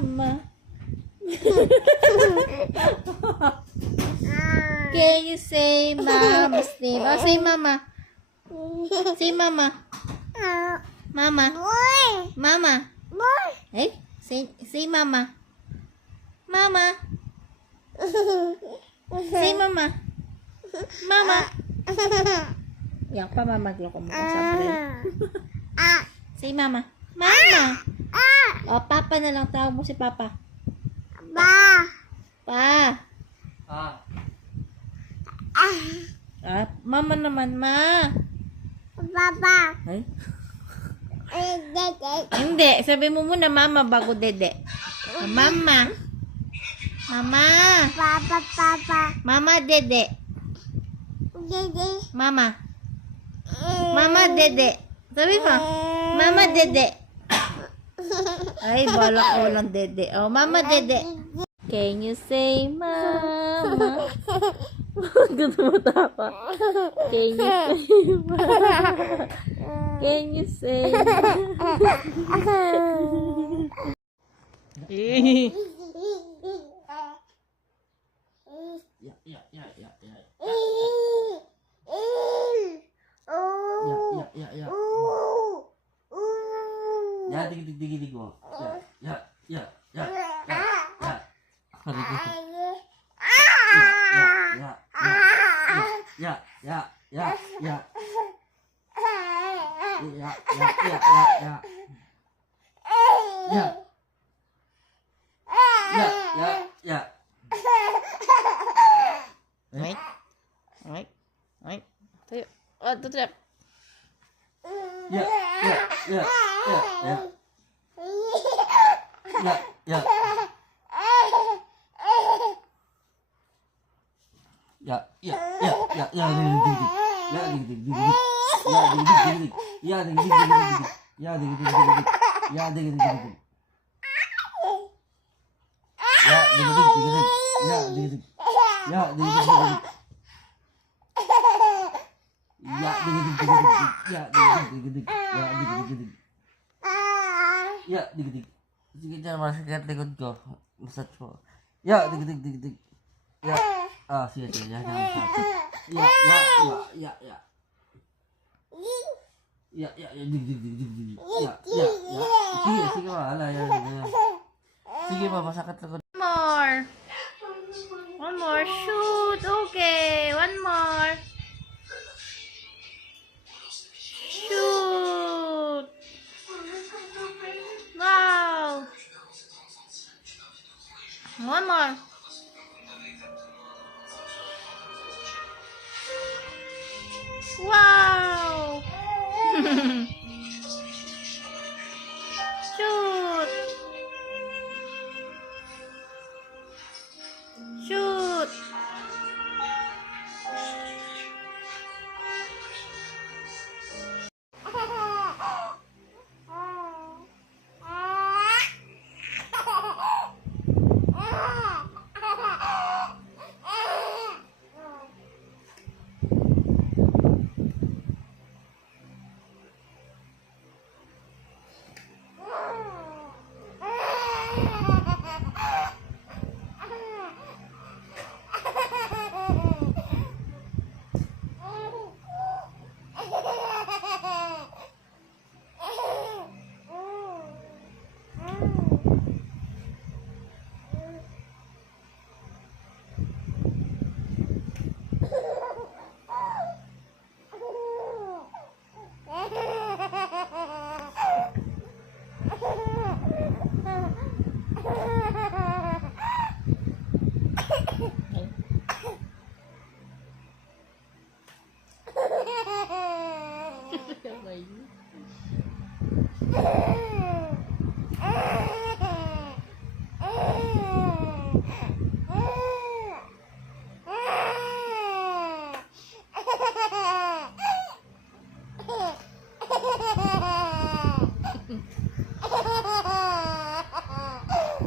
mama? Can you say mama's name? Oh, say mama. Say mama. Mama. Mama. Hey, say mama. Mama. Say mama. Mama. Yang pa mama ko mo sabi. Say mama. Mama. Oh, papa na lang, tawag mo si papa. Pa. Mama naman, ma. Ay? Hindi, sabi mo muna mama bago dede. Mama. Mama. Mama dede. Mama. Mama dede. Sabi mo, mama dede. Ay, balak ko lang dede. Oh, mama dede. Can you say mama? Ganun mo tapa. Can you say mama? Can you say Ya, dig ko. Ya. Ya. Ay. Tayo. Oh, tutrap. Ya. Sige, dyan, masakit likod ko. Massage po. Ya, dig. Ya. Sige. Ya, dig. Ya. Sige, wala. Ya. Sige pa, masakit likod. One more. Shoot. Okay. One more. Shoot. Wow. One more. Wow. Shoot. Shoot.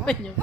Banyo.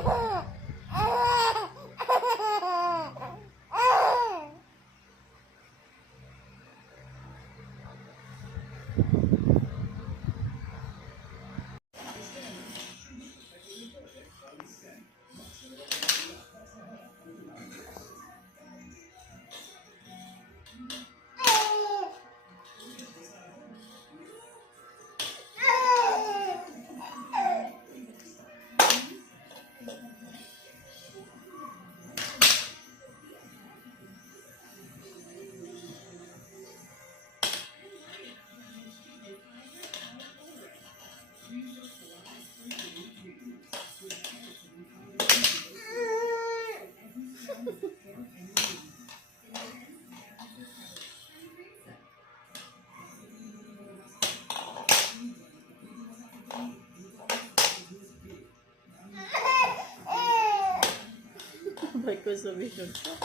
May consumption pa.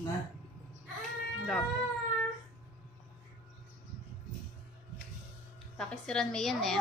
Na? Dapat. Pakisiran mo yan eh.